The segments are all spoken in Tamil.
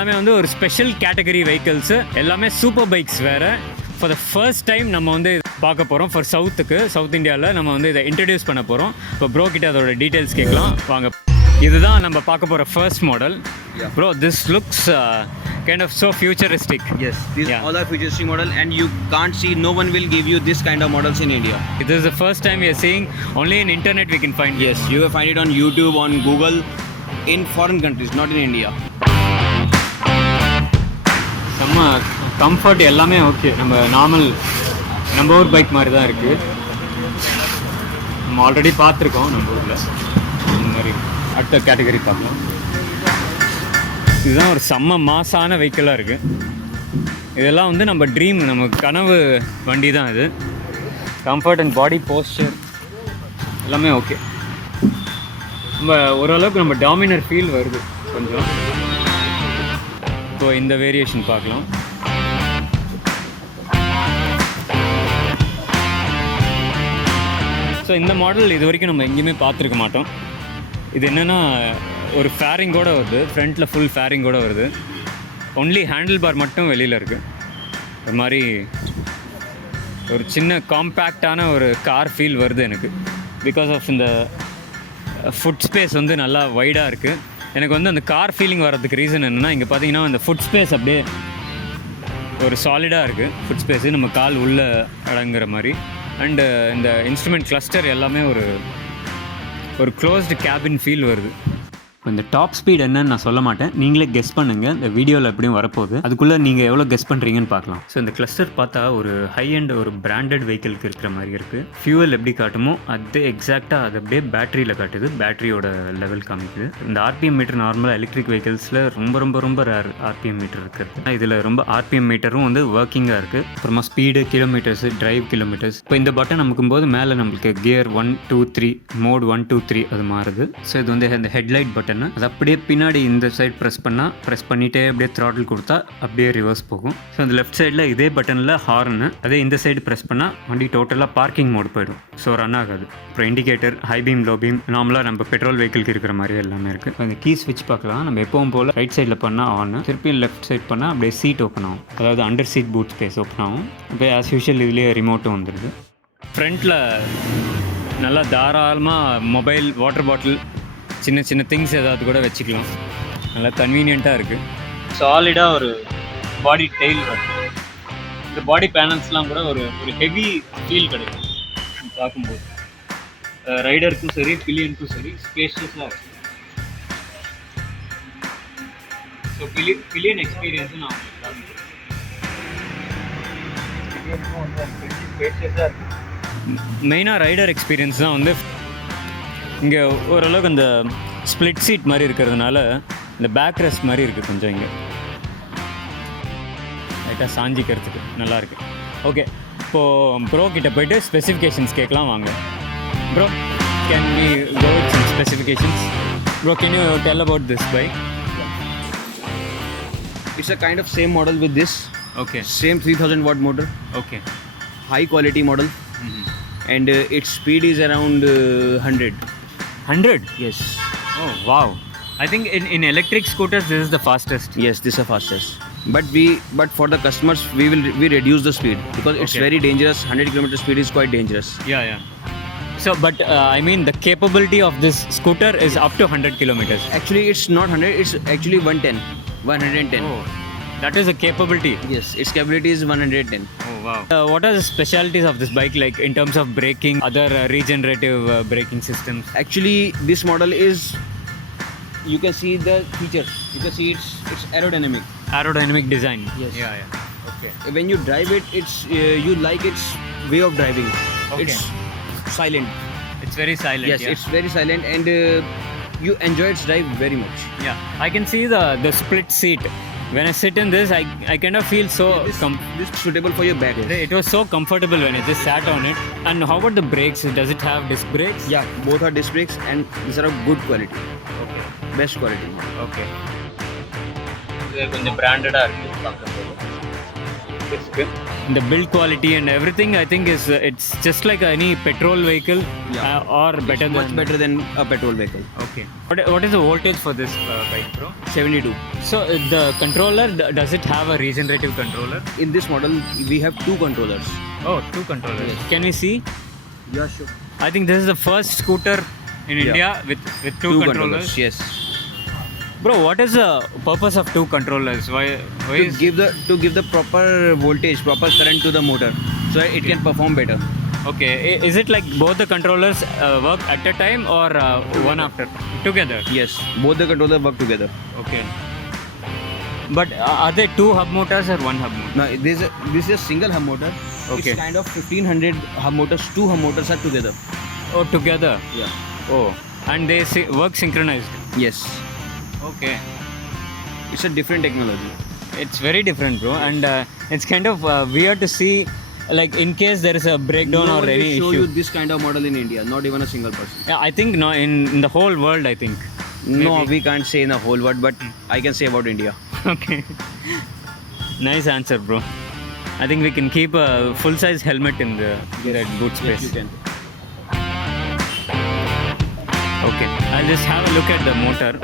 எல்லாமே வந்து ஒரு ஸ்பெஷல் கேட்டகரி வெஹிக்கிள்ஸு, எல்லாமே சூப்பர் பைக்ஸ் வேறு. ஃபார் த ஃபர்ஸ்ட் டைம் நம்ம வந்து பார்க்க போகிறோம். ஃபார் சவுத் இந்தியாவில் நம்ம வந்து இதை இன்ட்ரடியூஸ் பண்ண போகிறோம். இப்போ ப்ரோ கிட்ட அதோட டீட்டெயில்ஸ் கேட்கலாம் வாங்க. இதுதான் நம்ம பார்க்க போகிற first model. Bro, this looks kind of so futuristic. Yes, these all are futuristic model, and you can't see, no one will give you this kind of models in India. This is the first time we are seeing. Only in internet we can find. Yes, you will find it on YouTube, on Google, in foreign countries, not in India. நம்ம கம்ஃபர்ட் எல்லாமே ஓகே. நம்ம ஊர் பைக் மாதிரி தான் இருக்குது. நம்ம ஆல்ரெடி பார்த்துருக்கோம் நம்ம ஊரில். இந்த மாதிரி அடுத்த கேட்டகரி பார்க்கலாம். இதுதான் ஒரு செம்ம மாசான வெஹிக்கிளாக இருக்குது. இதெல்லாம் வந்து நம்ம ட்ரீம், நம்ம கனவு வண்டி தான் இது. கம்ஃபர்ட் அண்ட் பாடி போஸ்டர் எல்லாமே ஓகே. நம்ம ஓரளவுக்கு நம்ம டாமினர் ஃபீல் வருது கொஞ்சம். இப்போ இந்த வேரியேஷன் பார்க்கலாம். ஸோ இந்த மாடல் இது வரைக்கும் நம்ம எங்கேயுமே பார்த்துருக்க மாட்டோம். இது என்னென்னா ஒரு ஃபேரிங்கோடு வருது, ஃப்ரண்ட்டில் ஃபுல் ஃபேரிங்கோடு வருது. ஒன்லி ஹேண்டில் பார் மட்டும் வெளியில் இருக்குது. ஒரு மாதிரி ஒரு சின்ன காம்பேக்டான ஒரு கார் ஃபீல் வருது எனக்கு. பிகாஸ் ஆஃப் இந்த ஃபுட் ஸ்பேஸ் வந்து நல்லா வைடாக இருக்குது. எனக்கு வந்து அந்த கார் ஃபீலிங் வர்றதுக்கு ரீசன் என்னென்னா, இங்கே பார்த்தீங்கன்னா இந்த ஃபுட் ஸ்பேஸ் அப்படியே ஒரு சாலிடாக இருக்குது. ஃபுட் ஸ்பேஸு நம்ம கால் உள்ளே அடங்குற மாதிரி. அண்டு இந்த இன்ஸ்ட்ருமெண்ட் கிளஸ்டர் எல்லாமே ஒரு க்ளோஸ்டு கேபின் ஃபீல் வருது. இந்த டாப் ஸ்பீட் என்னன்னு நான் சொல்ல மாட்டேன், நீங்களே கெஸ் பண்ணுங்கள். இந்த வீடியோவில் எப்படியும் வரப்போகுது, அதுக்குள்ளே நீங்கள் எவ்வளோ கெஸ் பண்ணுறீங்கன்னு பார்க்கலாம். ஸோ இந்த கிளஸ்டர் பார்த்தா ஒரு ஹை அண்ட் ஒரு பிராண்டட் வெஹிக்கிளுக்கு இருக்கிற மாதிரி இருக்குது. ஃபியூவல் எப்படி காட்டுமோ அது எக்ஸாக்டாக அது அப்படியே பேட்டரியில் காட்டுது. பேட்டரியோட லெவல் காமிக்குது. இந்த ஆர்பிஎம் மீட்டர் நார்மலாக எலக்ட்ரிக் வெஹிக்கிள்ஸில் ரொம்ப ரேர் ஆர்பிஎம் மீட்டர் இருக்குது. இதில் ரொம்ப ஆர்பிஎம் மீட்டரும் வந்து ஒர்க்கிங்காக இருக்குது. அப்புறமா ஸ்பீடு, கிலோமீட்டர்ஸ், டிரைவ் கிலோமீட்டர்ஸ். இப்போ இந்த பட்டன் நமக்கும்போது மேலே நம்மளுக்கு கியர் 1 2 3 மோட் 1 2 3 அது மாறுது. ஸோ இது வந்து இந்த ஹெட்லைட் பட்டன். அது அப்படியே பின்னாடி இந்த சைட் ப்ரெஸ் பண்ணிட்டே அப்படியே த்ராட்டில் கொடுத்தா அப்படியே ரிவர்ஸ் போகும். ஸோ அந்த லெஃப்ட் சைடில் இதே பட்டனில் ஹார்னு, அதே இந்த சைடு ப்ரெஸ் பண்ணால் வண்டி டோட்டலாக பார்க்கிங் மோட் போயிடும். ஸோ ரன் ஆகாது. அப்புறம் indicator, high beam, low beam, நார்மலாக நம்ம பெட்ரோல் வெஹிக்கிளுக்கு இருக்கிற மாதிரி எல்லாமே இருக்குது. இந்த கீ ஸ்விட்ச் பார்க்கலாம். நம்ம எப்பவும் போல் ரைட் சைடில் பண்ணால் ஆன், திருப்பி லெஃப்ட் சைட் பண்ணால் அப்படியே சீட் ஓப்பன் ஆகும். அதாவது under seat boot space open ஆகும். அப்படியே ஆஸ் யூஷுவல் இதுலேயே ரிமோட்டும் வந்துடுது. ஃப்ரண்ட்டில் நல்லா தாராளமாக மொபைல், வாட்டர் பாட்டில், சின்ன திங்ஸ் ஏதாவது கூட வச்சுக்கலாம். நல்லா கன்வீனியண்ட்டாக இருக்குது. சாலிடாக ஒரு பாடி டெயில் வருது. இந்த பாடி பேனல்ஸ்லாம் கூட ஒரு ஹெவி ஃபீல் கிடைக்கும் பார்க்கும்போது. ரைடருக்கும் சரி, பில்லியனுக்கும் சரி, ஸ்பேஷியஸாக இருக்குது. ஸோ பில்லியன் எக்ஸ்பீரியன்ஸும் நான் ஸ்பேஷியஸாக இருக்குது. மெயினாக ரைடர் எக்ஸ்பீரியன்ஸ் தான் வந்து இங்கே ஓரளவுக்கு இந்த ஸ்ப்ளிட் சீட் மாதிரி இருக்கிறதுனால இந்த பேக் ரெஸ்ட் மாதிரி இருக்குது. கொஞ்சம் இங்கே லைட்டாக சாஞ்சிக்கிறதுக்கு நல்லாயிருக்கு. ஓகே, இப்போது ப்ரோ கிட்ட போய்ட்டு ஸ்பெசிஃபிகேஷன்ஸ் கேட்கலாம் வாங்க. Bro, can we go with some specifications? Bro, can you tell about this bike? It's a kind of same model with this. Okay. Same 3000 watt motor. Okay. High quality model. And its speed is around 100. 100? Yes. Oh, wow. I think in electric scooters this is the fastest. Yes, this is the fastest. But for the customers we reduce the speed because it's very dangerous. 100 km speed is quite dangerous. Yeah. So, but I mean the capability of this scooter is up to 100 kilometers. Actually, it's not 100. It's actually 110. Oh, that is a capability. Yes, its capability is 110. Oh, wow. What are the specialities of this bike, like in terms of braking, other regenerative braking systems? Actually, this model is, you can see the features. You can see it's Aerodynamic design. Yes. Yeah. Okay. When you drive it, it's you like its way of driving. Okay. It's silent. It's very silent. Yes, yeah. it's very silent, and you enjoy its drive very much. Yeah, I can see the split seat. When I sit in this, I kind of feel so... This is suitable for your back. It was so comfortable when I just sat on it. And how about the brakes? Does it have disc brakes? Yeah, both are disc brakes, and these are of good quality. Okay. Best quality. Okay. இது கொஞ்சம் பிராண்டடாக இருக்குது பார்க்கும்போது. disc. The build quality and everything, I think, is it's just like any petrol vehicle or better Much than. better than a petrol vehicle. Okay. What is the voltage for this bike, bro? 72. So the controller, does it have a regenerative controller? In this model, we have 2 controllers. Oh, 2 controllers. Can we see? Yeah, sure. I think this is the first scooter in India with 2 controllers. Yes. Bro, what is the purpose of 2 controllers? Why is To give the proper voltage, proper current to the motor, so it can perform better. okay? Is it like both the controllers work at a time or one after together? Yes, both the controllers work together. Okay. But are there 2 hub motors or 1 hub motor? Now this is a single hub motor. Okay. It's kind of 1500 hub motors. 2 hub motors are together. Oh, together. Yeah. Oh, and they work synchronized. Yes. Okay. It's a different technology. It's very different, bro, and it's kind of weird to see, like, in case there is a breakdown No or one any will show issue. you this kind of model in India. Not even a single person. Yeah, I think no, in the whole world, I think. No, Maybe. we can't say in the whole world, but I can say about India. Okay. Nice answer, bro. I think we can keep a full-size helmet in that boot space. Yes, you can. Okay, I'll just have a look at the motor.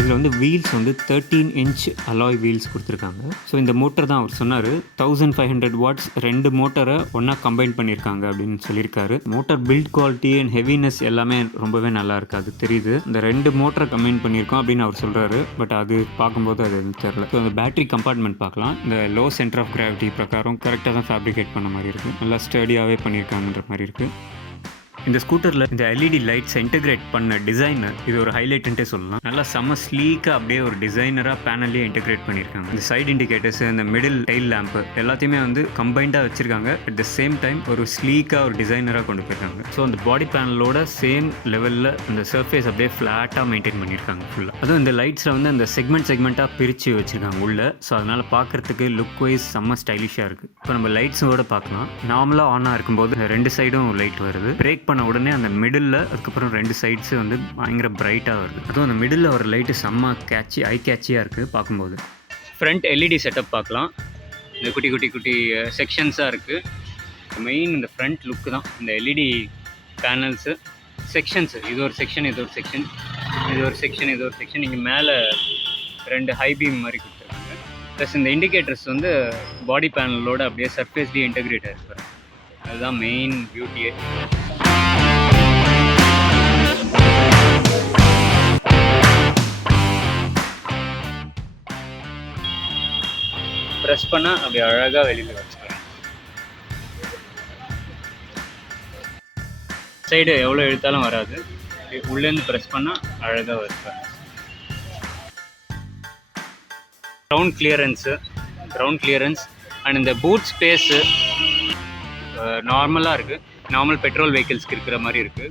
இதில் வந்து வீல்ஸ் வந்து 13 இன்ச் அலாய் வீல்ஸ் கொடுத்துருக்காங்க. ஸோ இந்த மோட்டர் தான் அவர் சொன்னார் 1500 வாட்ஸ் 2 மோட்டரை ஒன்றா கம்பைன் பண்ணியிருக்காங்க அப்படின்னு சொல்லியிருக்காரு. Motor build quality and heaviness எல்லாமே ரொம்பவே நல்லா இருக்குது, அது தெரியுது. இந்த 2 மோட்டரை கம்பைன் பண்ணியிருக்கோம் அப்படின்னு அவர் சொல்கிறாரு. பட் அது பார்க்கும்போது அது எதுவும் தெரில. ஸோ அந்த பேட்டரி கம்பார்ட்மெண்ட் பார்க்கலாம். இந்த லோ சென்டர் ஆஃப் கிராவிட்டி பிரகாரம் கரெக்டாக தான் ஃபேப்ரிகேட் பண்ண மாதிரி இருக்குது. நல்லா ஸ்டடியாகவே பண்ணியிருக்காங்கன்ற மாதிரி இருக்குது. இந்த ஸ்கூட்டரில் இந்த எல்இடி லைட்ஸை இன்டெகிரேட் பண்ண டிசைனர் இது ஒரு ஹைலைட்டுன்ட்டே சொல்லலாம். நல்லா செம்ம ஸ்லீக்காக அப்படியே ஒரு டிசைனராக பேனல்லே இன்டெகிரேட் பண்ணியிருக்காங்க. இந்த சைட் இண்டிகேட்டர்ஸ், இந்த மிடில் டைல் லேம்ப் எல்லாத்தையுமே வந்து கம்பைண்டாக வச்சுருக்காங்க. அட் த சேம் டைம் ஒரு ஸ்லீக்காக ஒரு டிசைனராக கொண்டு போயிருக்காங்க. ஸோ அந்த பாடி பேனலோட சேம் லெவலில் அந்த சர்ஃபேஸ் அப்படியே ஃப்ளாட்டாக மெயின்டைன் பண்ணியிருக்காங்க ஃபுல்லாக. அதுவும் இந்த லைட்ஸில் வந்து அந்த செக்மெண்ட்டாக பிரித்து வச்சுருக்காங்க உள்ள. ஸோ அதனால் பார்க்குறதுக்கு லுக் வைஸ் செம்ம ஸ்டைலிஷாக இருக்குது. இப்போ நம்ம லைட்ஸோட பார்க்கலாம். நார்மலாக ஆனாக இருக்கும்போது 2 சைடும் லைட் வருது. பிரேக் பண்ண உடனே அந்த மிடில், அதுக்கப்புறம் 2 சைட்ஸு வந்து பயங்கர பிரைட்டாக வருது. அதுவும் அந்த மிடில் ஒரு லைட்டு செம்ம ஐ கேட்சியாக இருக்குது பார்க்கும்போது. ஃப்ரண்ட் எல்இடி செட்டப் பார்க்கலாம். இந்த குட்டி குட்டி குட்டி செக்ஷன்ஸாக இருக்குது. மெயின் இந்த ஃப்ரண்ட் லுக்கு தான் இந்த எல்இடி பேனல்ஸு செக்ஷன்ஸு. இது ஒரு செக்ஷன், இது ஒரு செக்ஷன், இது ஒரு செக்ஷன், இது ஒரு செக்ஷன். இங்கே மேலே 2 ஹை பீம் மாதிரி கொடுத்துருக்காங்க. ப்ளஸ் இந்த இண்டிகேட்டர்ஸ் வந்து பாடி பேனலோட அப்படியே சர்ஃபேஸ்லேயே இன்டெகிரேட் ஆகிருப்பாரு. அதுதான் மெயின் பியூட்டியே. ப்ரெஸ் பண்ணால் அப்படி அழகாக வெளியில் வச்சுக்கலாம். சைடு எவ்வளோ இழுத்தாலும் வராது. உள்ளேருந்து ப்ரெஸ் பண்ணால் அழகாக வச்சுக்கலாம். கிரவுண்ட் கிளியரன்ஸ் அண்ட் இந்த பூட் ஸ்பேஸு நார்மலாக இருக்குது. நார்மல் பெட்ரோல் வெஹிக்கிள்ஸ்க்கு இருக்கிற மாதிரி இருக்குது.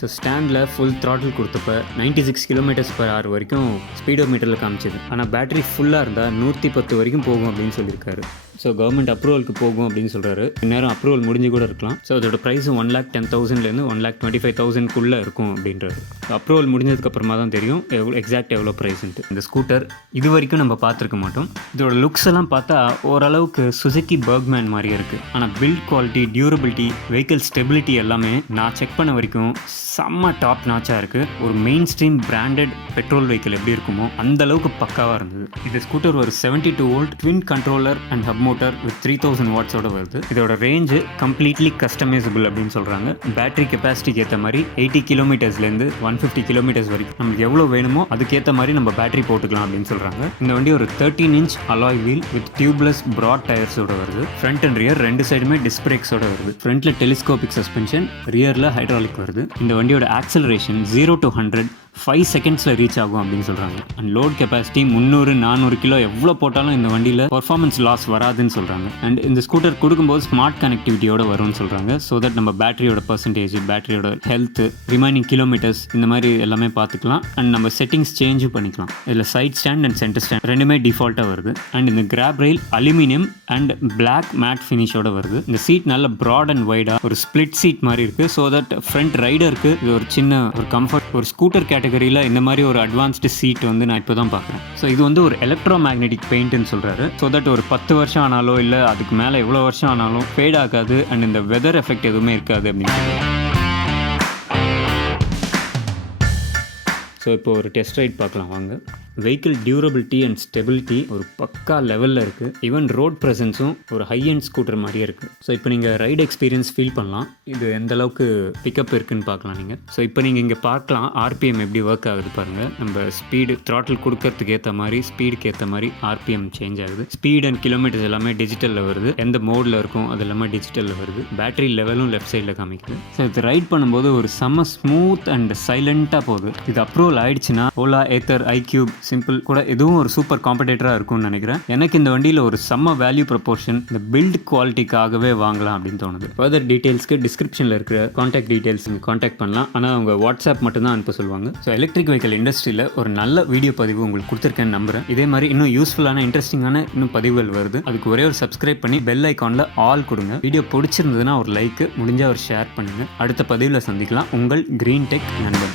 ஸோ ஸ்டாண்டில் ஃபுல் த்ராட்டில் கொடுத்தப்ப 96 km/h வரைக்கும் ஸ்பீடோ மீட்டரில் காமிச்சது. ஆனால் பேட்டரி ஃபுல்லாக இருந்தால் 110 வரைக்கும் போகும் அப்படின்னு சொல்லியிருக்காரு. ஸோ கவர்மெண்ட் அப்ரூவலுக்கு போகும் அப்படின்னு சொல்கிறாரு. இந்நேரம் அப்ரூவல் முடிஞ்சு கூட இருக்கலாம். ஸோ அதோட ப்ரைஸும் 1,10,000லேருந்து 1,25,000க்குள்ளே இருக்கும் அப்படின்றாரு. அப்ரூவல் முடிஞ்சதுக்கப்புறமா தான் தெரியும் எவ்வளோ ப்ரைஸ்ன்ட்டு. இந்த ஸ்கூட்டர் இது வரைக்கும் நம்ம பார்த்துருக்க மாட்டோம். இதோட லுக்ஸ் எல்லாம் பார்த்தா ஓரளவுக்கு சுசுகி பர்க்மேன் மாதிரி இருக்குது. ஆனால் build quality, durability, vehicle stability எல்லாமே நான் செக் பண்ண வரைக்கும் செம்ம டாப் நாச்சாக இருக்குது. ஒரு main stream branded petrol vehicle எப்படி இருக்குமோ அந்த அளவுக்கு பக்காவாக இருந்தது. இந்த ஸ்கூட்டர் ஒரு 72 volt twin controller and hub motor with 3000 வாட்ஸோட வருது. இதோட ரேஞ்சு கம்ப்ளீட்லி கஸ்டமைசபிள் அப்படின்னு சொல்கிறாங்க. பேட்டரி கெப்பாசிட்டிக்கு ஏற்ற மாதிரி 80 கிலோமீட்டர்ஸ்லேருந்து 150 கிலோமீட்டர்ஸ் வரைக்கும் நமக்கு எவ்வளோ வேணுமோ அதுக்கேற்ற மாதிரி நம்ம பேட்டரி போட்டுக்கலாம் அப்படின்னு சொல்கிறாங்க. இந்த வண்டி ஒரு 13 inch alloy wheel with tubeless broad டயர்ஸோட வருது. ஃப்ரண்ட் அண்ட் ரியர் 2 சைடுமே டிஸ்க் பிரேக்ஸோட வருது. ஃப்ரண்ட்டில் டெலிஸ்கோபிக் சஸ்பென்ஷன், ரியரில் ஹைட்ராலிக் வருது. இந்த வண்டியோட ஆக்சலரேஷன் 0 to 100 5 செகண்ட்ஸில் ரீச் ஆகும் அப்படின்னு சொல்கிறாங்க. அண்ட் லோட் கெப்பாசிட்டி 300-400 கிலோ எவ்வளோ போட்டாலும் இந்த வண்டியில் பர்ஃபார்மன்ஸ் லாஸ் வராதுன்னு சொல்கிறாங்க. அண்ட் இந்த ஸ்கூட்டர் கொடுக்கும்போது ஸ்மார்ட் கனெக்டிவிட்டியோட வரும்னு சொல்கிறாங்க. ஸோ தட் நம்ம பேட்டரியோட பர்சன்டேஜ், பேட்டரியோட ஹெல்த், ரிமைனிங் கிலோமீட்டர்ஸ் இந்த மாதிரி எல்லாமே பார்த்துக்கலாம். அண்ட் நம்ம செட்டிங்ஸ் சேஞ்சும் பண்ணிக்கலாம். இதில் side stand and centre stand ரெண்டுமே டிஃபால்ட்டாக வருது. அண்ட் இந்த grab rail aluminium and black matte ஃபினிஷோட வருது. இந்த சீட் நல்ல ப்ராட் அண்ட் வைடாக ஒரு ஸ்பிளிட் சீட் மாதிரி இருக்குது. ஸோ தட் ஃப்ரண்ட் ரைடருக்கு இது ஒரு சின்ன ஒரு கம்ஃபர்ட். ஒரு ஸ்கூட்டர் கேட்டகரியில் இந்த மாதிரி ஒரு அட்வான்ஸ்டு சீட் வந்து நான் இப்போ தான் பார்க்குறேன். ஸோ இது வந்து ஒரு எலக்ட்ரோ மேக்னெட்டிக் பெயிண்ட்னு சொல்கிறாரு. ஸோ தட் ஒரு 10 வருஷம் ஆனாலோ இல்லை அதுக்கு மேலே எவ்வளோ வருஷம் ஆனாலும் ஃபேட் ஆகாது. அண்ட் இந்த வெதர் எஃபெக்ட் எதுவுமே இருக்காது அப்படின்னு சொல்லுவாங்க. ஸோ இப்போ ஒரு டெஸ்ட் ரைட் பார்க்கலாம் வாங்க. வெஹிக்கிள் டியூரபிலிட்டி அண்ட் ஸ்டெபிலிட்டி ஒரு பக்கா லெவலில் இருக்குது. ஈவன் ரோட் ப்ரெசன்ஸும் ஒரு ஹை அண்ட் ஸ்கூட்டர் மாதிரியே இருக்குது. ஸோ இப்போ நீங்கள் ரைட் எக்ஸ்பீரியன்ஸ் ஃபீல் பண்ணலாம். இது எந்த அளவுக்கு பிக்கப் இருக்குன்னு பார்க்கலாம் நீங்கள். ஸோ இப்போ நீங்கள் இங்கே பார்க்கலாம் ஆர்பிஎம் எப்படி ஒர்க் ஆகுது பாருங்கள். நம்ம ஸ்பீடு த்ராட்டில் கொடுக்கறதுக்கு ஏற்ற மாதிரி ஸ்பீடுக்கு ஏற்ற மாதிரி ஆர்பிஎம் சேஞ்ச் ஆகுது. ஸ்பீட் அண்ட் கிலோமீட்டர்ஸ் எல்லாமே டிஜிட்டலில் வருது. எந்த மோடில் இருக்கும் அது எல்லாமே டிஜிட்டலில் வருது. பேட்டரி லெவலும் லெஃப்ட் சைடில் காமிக்குது. ஸோ இது ரைட் பண்ணும்போது ஒரு செம்ம ஸ்மூத் அண்ட் சைலண்ட்டாக போகுது. இது அப்ரூவல் ஆயிடுச்சுன்னா ஓலா, ஏத்தர், ஐக்யூப், சிம்பிள் கூட எதுவும் ஒரு சூப்பர் காம்படேட்டராக இருக்கும்னு நினைக்கிறேன். எனக்கு இந்த வண்டியில் ஒரு செம்ம வேல்யூ ப்ரொபோர்ஷன், இந்த பில்ட் குவாலிட்டிக்காகவே வாங்கலாம் அப்படின்னு தோணுது. ஃபர்தர் டீட்டெயில்ஸ்க்கு டிஸ்கிரிப்ஷனில் இருக்கிற காண்டாக்ட் டீட்டெயில்ஸ் நீங்கள் காண்டாக்ட் பண்ணலாம். ஆனால் அவங்க வாட்ஸ்அப் மட்டும் தான் அனுப்ப சொல்லுவாங்க. ஸோ எலக்ட்ரிக் வெஹிக்கல் இண்டஸ்ட்ரியில் ஒரு நல்ல வீடியோ பதிவு உங்களுக்கு கொடுத்துருக்கேன்னு நம்புறேன். இதே மாதிரி இன்னும் யூஸ்ஃபுல்லான இன்ட்ரெஸ்டிங்கான இன்னும் பதிவுகள் வருது. அதுக்கு ஒரே ஒரு சப்ஸ்கிரைப் பண்ணி பெல் ஐக்கானில் ஆல் கொடுங்க. வீடியோ பிடிச்சிருந்ததுன்னா ஒரு லைக், முடிஞ்சால் ஒரு ஷேர் பண்ணுங்கள். அடுத்த பதிவில் சந்திக்கலாம். உங்கள் கிரீன் டெக் நண்பன்.